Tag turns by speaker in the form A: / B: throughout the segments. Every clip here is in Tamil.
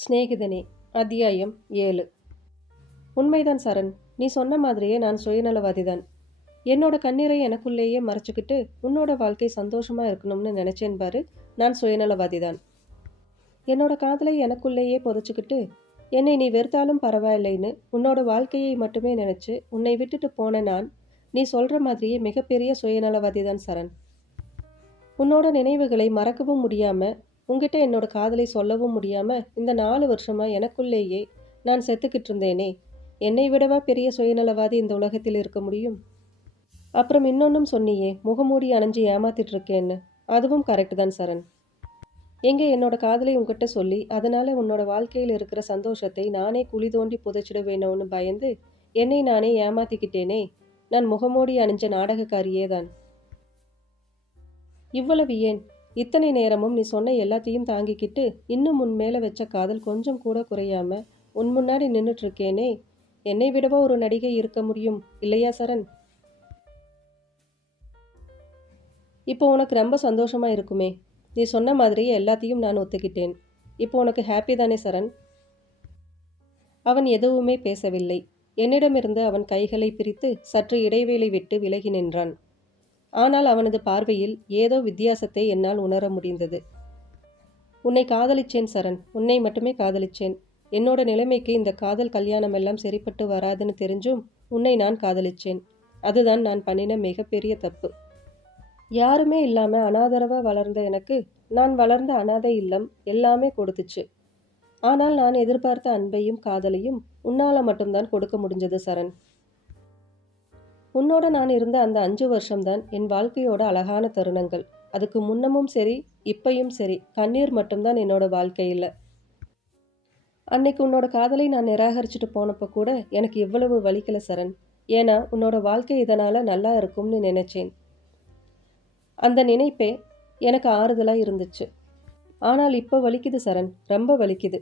A: சிநேகிதனே அத்தியாயம் ஏழு. உண்மைதான் சரண் நீ சொன்ன மாதிரியே நான் சுயநலவாதி தான் என்னோட கண்ணீரை எனக்குள்ளேயே மறைச்சிக்கிட்டு உன்னோட வாழ்க்கை சந்தோஷமா இருக்கணும்னு நினைச்சேன் பாரு நான் சுயநலவாதி தான் என்னோட காதலை எனக்குள்ளேயே புதைச்சிக்கிட்டு என்னை நீ வெறுத்தாலும் பரவாயில்லைன்னு உன்னோட வாழ்க்கையை மட்டுமே நினைச்சு உன்னை விட்டுட்டு போன நான் நீ சொல்ற மாதிரியே மிகப்பெரிய சுயநலவாதி தான் சரண். உன்னோட நினைவுகளை மறக்கவும் முடியாம உங்ககிட்ட என்னோட காதலை சொல்லவும் முடியாமல் இந்த நாலு வருஷமாக எனக்குள்ளேயே நான் செத்துக்கிட்டு இருந்தேனே. என்னை விடவா பெரிய சுயநலவாதி இந்த உலகத்தில் இருக்க முடியும்? அப்புறம் இன்னொன்றும் சொன்னியே முகமூடி அணைஞ்சு ஏமாத்திட்டு இருக்கேன்னு. அதுவும் கரெக்டு தான் சரண். எங்கே என்னோட காதலை உங்ககிட்ட சொல்லி அதனால் உன்னோட வாழ்க்கையில் இருக்கிற சந்தோஷத்தை நானே குழி தோண்டி புதைச்சிட வேணும்னு பயந்து என்னை நானே ஏமாத்திக்கிட்டேனே. நான் முகமூடி அணிஞ்ச நாடகக்காரியே தான். இவ்வளவு ஏன்? இத்தனை நேரமும் நீ சொன்ன எல்லாத்தையும் தாங்கிக்கிட்டு இன்னும் உன் மேலே வச்ச காதல் கொஞ்சம் கூட குறையாம உன் முன்னாடி நின்றுட்டுருக்கேனே என்னை விடவோ ஒரு நடிகை இருக்க முடியும் இல்லையா சரண்? இப்போ உனக்கு ரொம்ப சந்தோஷமாக இருக்குமே. நீ சொன்ன மாதிரியே எல்லாத்தையும் நான் ஒத்துக்கிட்டேன். இப்போ உனக்கு ஹாப்பி தானே சரண்? அவன் எதுவுமே பேசவில்லை. என்னிடமிருந்து அவன் கைகளை பிரித்து சற்று இடைவேளை விட்டு விலகி நின்றான். ஆனால் அவனது பார்வையில் ஏதோ வித்தியாசத்தை என்னால் உணர முடிந்தது. உன்னை காதலிச்சேன் சரண். உன்னை மட்டுமே காதலிச்சேன். என்னோட நிலைமைக்கு இந்த காதல் கல்யாணம் எல்லாம் சரிப்பட்டு வராதுன்னு தெரிஞ்சும் உன்னை நான் காதலிச்சேன். அதுதான் நான் பண்ணின மிகப்பெரிய தப்பு. யாருமே இல்லாமல் அனாதரவாக வளர்ந்த எனக்கு நான் வளர்ந்த அனாதை இல்லம் எல்லாமே கொடுத்துச்சு. ஆனால் நான் எதிர்பார்த்த அன்பையும் காதலையும் உன்னால் மட்டும்தான் கொடுக்க முடிஞ்சது சரண். உன்னோட நான் இருந்த அந்த அஞ்சு வருஷம்தான் என் வாழ்க்கையோட அழகான தருணங்கள். அதுக்கு முன்னமும் சரி இப்பையும் சரி கண்ணீர் மட்டும்தான் என்னோட வாழ்க்கையில். அன்னைக்கு உன்னோட காதலை நான் நிராகரிச்சுட்டு போனப்போ கூட எனக்கு இவ்வளவு வலிக்கல சரண். ஏன்னா உன்னோட வாழ்க்கை இதனால் நல்லா இருக்கும்னு நினைச்சேன். அந்த நினைப்பே எனக்கு ஆறுதலாக இருந்துச்சு. ஆனால் இப்போ வலிக்குது சரண் ரொம்ப வலிக்குது.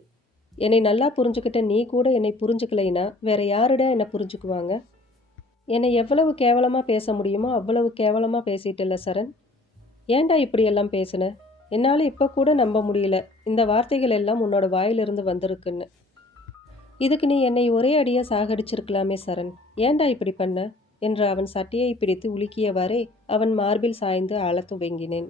A: என்னை நல்லா புரிஞ்சுக்கிட்ட நீ கூட என்னை புரிஞ்சுக்கலைன்னா வேற யாருடா என்னை புரிஞ்சுக்குவாங்க? என்னை எவ்வளவு கேவலமாக பேச முடியுமோ அவ்வளவு கேவலமாக பேசிட்டில்ல சரண்? ஏண்டா இப்படியெல்லாம் பேசின? என்னால் இப்போ கூட நம்ப முடியல. இந்த வார்த்தைகள் எல்லாம் உன்னோட வாயிலிருந்து வந்திருக்குன்னு. இதுக்கு நீ என்னை ஒரே அடியாக சாகடிச்சிருக்கலாமே சரண். ஏன்டா இப்படி பண்ண? என்று அவன் சட்டையை பிடித்து உலுக்கியவாறே அவன் மார்பில் சாய்ந்து அழத் துவங்கினேன்.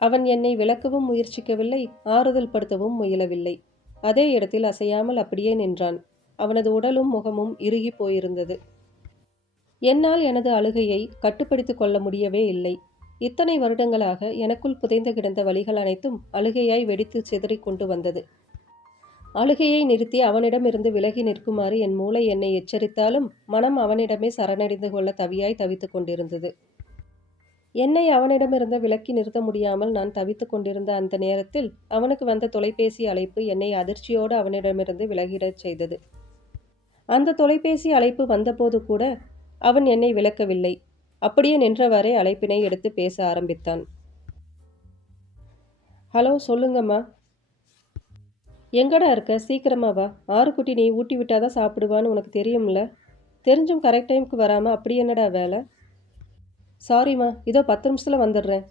A: அவன் என்னை விளக்கவும் முயற்சிக்கவில்லை ஆறுதல் படுத்தவும் முயலவில்லை. அதே இடத்தில் அசையாமல் அப்படியே நின்றான். அவனது உடலும் முகமும் இறுகி போயிருந்தது. என்னால் எனது அழுகையை கட்டுப்படுத்திக் கொள்ள முடியவே இல்லை. இத்தனை வருடங்களாக எனக்குள் புதைந்து கிடந்த வழிகள் அனைத்தும் அழுகையாய் வெடித்து சிதறிக் கொண்டு வந்தது. அழுகையை நிறுத்தி அவனிடமிருந்து விலகி நிற்குமாறு என் மூளை என்னை எச்சரித்தாலும் மனம் அவனிடமே சரணடைந்து கொள்ள தவியாய் தவித்துக் கொண்டிருந்தது. என்னை அவனிடமிருந்து விலக்கி நிறுத்த முடியாமல் நான் தவித்துக் கொண்டிருந்த அந்த நேரத்தில் அவனுக்கு வந்த தொலைபேசி அழைப்பு என்னை அதிர்ச்சியோடு அவனிடமிருந்து விலகிடச் செய்தது. அந்த தொலைபேசி அழைப்பு வந்தபோது கூட அவன் என்னை விளக்கவில்லை. அப்படியே நின்றவாறே அழைப்பினை எடுத்து பேச ஆரம்பித்தான். ஹலோ சொல்லுங்கம்மா. எங்கடா இருக்க? சீக்கிரமா வா. ஆறுக்குட்டி நீ ஊட்டி விட்டாதான் சாப்பிடுவான்னு உனக்கு தெரியும்ல. தெரிஞ்சும் கரெக்ட் டைமுக்கு வராமல் அப்படி என்னடா வேலை? சாரிம்மா இதோ பத்து நிமிஷத்தில் வந்துடுறேன்.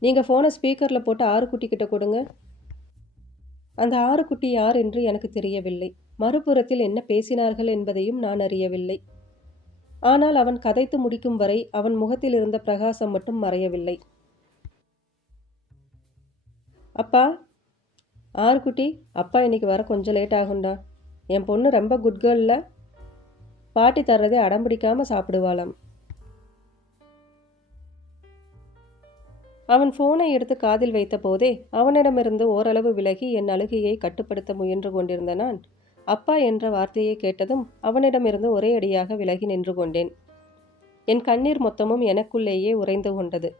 A: நீங்கள் ஃபோனை ஸ்பீக்கரில் போட்டு ஆறுக்குட்டி கிட்ட கொடுங்க. அந்த ஆறுக்குட்டி யார் என்று எனக்கு தெரியவில்லை. மறுபுறத்தில் என்ன பேசினார்கள் என்பதையும் நான் அறியவில்லை. ஆனால் அவன் கதைத்து முடிக்கும் வரை அவன் முகத்தில் இருந்த பிரகாசம் மட்டும் மறையவில்லை. அப்பா ஆறுக்குட்டி அப்பா இன்னைக்கு வர கொஞ்சம் லேட் ஆகும்டா. என் பொண்ணு ரொம்ப குட் கேர்ளில் பாட்டி தர்றதே அடம்பிடிக்காமல் சாப்பிடுவாளாம். அவன் ஃபோனை எடுத்து காதில் வைத்த போதே அவனிடமிருந்து ஓரளவு விலகி என் அழுகையை கட்டுப்படுத்த முயன்று கொண்டிருந்த நான் அப்பா என்ற வார்த்தையை கேட்டதும் அவனிடமிருந்து ஒரே அடியாக விலகி நின்று கொண்டேன். என் கண்ணீர் மொத்தமும் எனக்குள்ளேயே உறைந்து கொண்டது.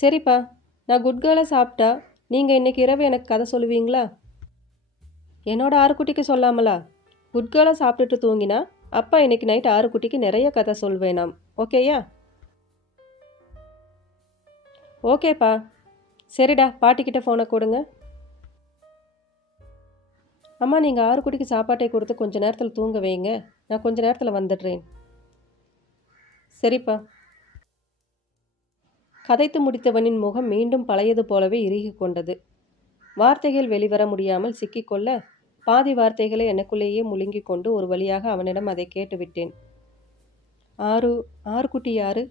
A: சரிப்பா நான் குட் சாப்பிட்டா நீங்கள் இன்னைக்கு இரவு எனக்கு கதை சொல்லுவீங்களா? என்னோட ஆறுக்குட்டிக்கு சொல்லாமலா? குட்காலை சாப்பிட்டுட்டு தூங்கினா அப்பா இன்னைக்கு நைட் ஆறுக்குட்டிக்கு நிறைய கதை சொல்வேனாம். ஓகேயா? ஓகேப்பா. சரிடா பாட்டிக்கிட்ட ஃபோனை கொடுங்க. அம்மா நீங்கள் ஆறு குடிக்கு சாப்பாட்டை கொடுத்து கொஞ்ச நேரத்தில் தூங்க வைங்க. நான் கொஞ்ச நேரத்தில் வந்துடுறேன். சரிப்பா. கதைத்து முடித்தவனின் முகம் மீண்டும் பழையது போலவே இறுகி கொண்டது. வார்த்தைகள் வெளிவர முடியாமல் சிக்கிக்கொள்ள பாதி வார்த்தைகளை எனக்குள்ளேயே முழுங்கிக் கொண்டு ஒரு வழியாக அவனிடம் அதை கேட்டுவிட்டேன். ஆறு ஆறுக்குட்டி யாரு?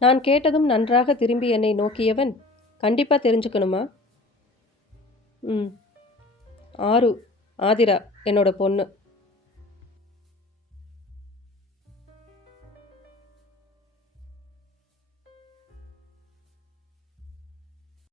A: நான் கேட்டதும் நன்றாக திரும்பி என்னை நோக்கியவன். கண்டிப்பாக தெரிஞ்சுக்கணுமா? ம். ஆறு ஆதிரா என்னோட பொண்ணு.